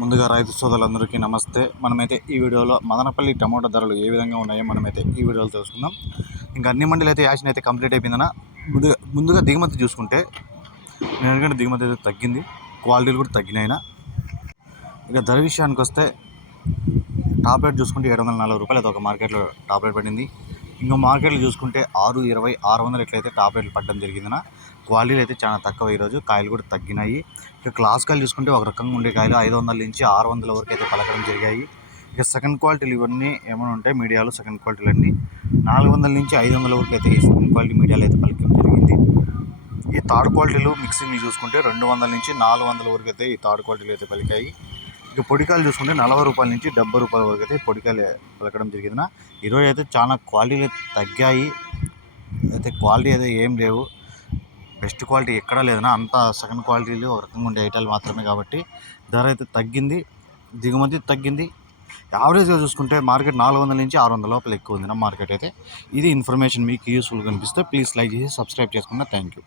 ముందుగా రైతు సోదరులందరికీ నమస్తే. మనమైతే ఈ వీడియోలో మదనపల్లి టమోటా ధరలు ఏ విధంగా ఉన్నాయో మనమైతే ఈ వీడియోలో తెలుసుకుందాం. ఇంకా అన్ని మండలి అయితే యాషన్ అయితే కంప్లీట్ అయిపోయిందన్న. ముందుగా ముందుగా దిగుమతి చూసుకుంటే నేను ఎందుకంటే దిగుమతి అయితే తగ్గింది. క్వాలిటీలు కూడా తగ్గినాయినా ఇక ధర విషయానికి వస్తే టాప్ రేట్ చూసుకుంటే ఏడు వందల నలభై రూపాయలు అయితే ఒక మార్కెట్లో టాప్ రేట్ పడింది. ఇంకా మార్కెట్లు చూసుకుంటే ఆరు ఇరవై ఆరు వందలు ఎట్లయితే టాప్ రేట్లు పడడం జరిగిందన క్వాలిటీలు అయితే చాలా తక్కువ ఈరోజు. కాయలు కూడా తగ్గినాయి. ఇక క్లాస్ కాయలు చూసుకుంటే ఒక రకంగా ఉండే కాయలు ఐదు వందల నుంచి ఆరు వందల వరకు అయితే పలకడం జరిగాయి. ఇక సెకండ్ క్వాలిటీలు ఇవన్నీ ఏమైనా ఉంటాయి మీడియాలో సెకండ్ క్వాలిటీలు అన్నీ నాలుగు వందల నుంచి ఐదు వందల వరకు అయితే ఈ సెకండ్ క్వాలిటీ మీడియాలో అయితే పలకడం జరిగింది. ఈ థర్డ్ క్వాలిటీలు మిక్సింగ్ చూసుకుంటే రెండు వందల నుంచి నాలుగు వందల వరకు అయితే ఈ థర్డ్ క్వాలిటీలు అయితే పలికాయి. ఇక పొడికాయలు చూసుకుంటే నలభై రూపాయల నుంచి డెబ్బై రూపాయల వరకు అయితే పొడికాయలు పలకడం జరిగింది ఈరోజు అయితే చాలా క్వాలిటీలు అయితే తగ్గాయి. అయితే క్వాలిటీ అయితే ఏం లేవు. బెస్ట్ క్వాలిటీ ఎక్కడా లేదన్నా అంతా సెకండ్ క్వాలిటీలు ఒక రకంగా ఉండే ఐటాలు మాత్రమే కాబట్టి ధర అయితే తగ్గింది. దిగుమతి తగ్గింది. యావరేజ్గా చూసుకుంటే మార్కెట్ నాలుగు వందల నుంచి ఆరు వందల లోపల ఎక్కువ ఉంది నా మార్కెట్ అయితే. ఇది ఇన్ఫర్మేషన్ మీకు యూస్ఫుల్గా అనిపిస్తే ప్లీజ్ లైక్ చేసి సబ్స్క్రైబ్ చేసుకున్నా థ్యాంక్ యూ.